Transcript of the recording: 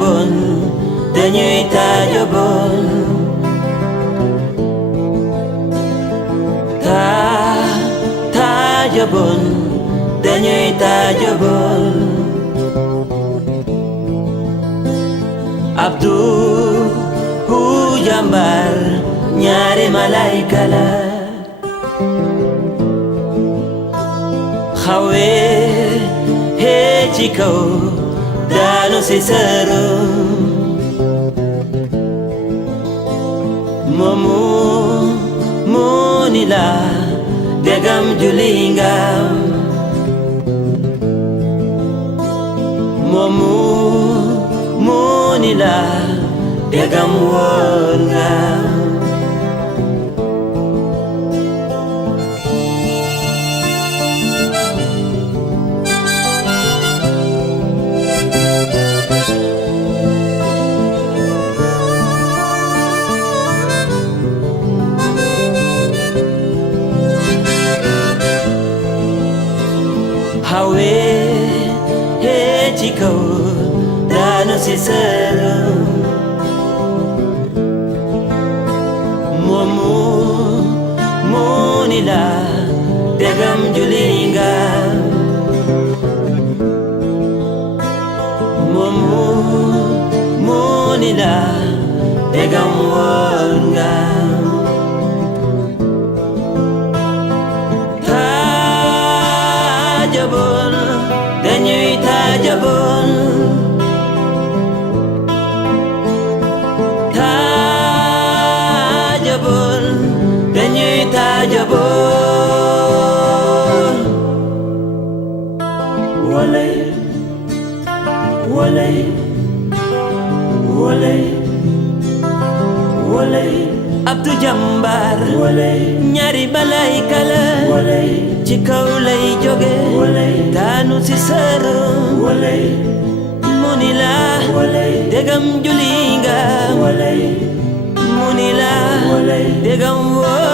bon dañuy taaja bon taaja bon dañuy taaja bon Abdou hu jàmbaar ñaari malaayka la xawe hee ci kaw daanu si sëru moomu moo ni la degam juli ngam moomu moo ni la degam woon ngam hawe hee ci kaw daanu si sëru moomu moo ni la degam juli ngam moomu moo ni la degam woon ngam bon dañuy taaja bon taaja bon dañuy taaja bon walay walay walay walay Abdou jàmbaar walay ñaari malaayka la walay ci kaw lay jóge daanu si sëru mu ni la degam juli nga mu ni la degam woo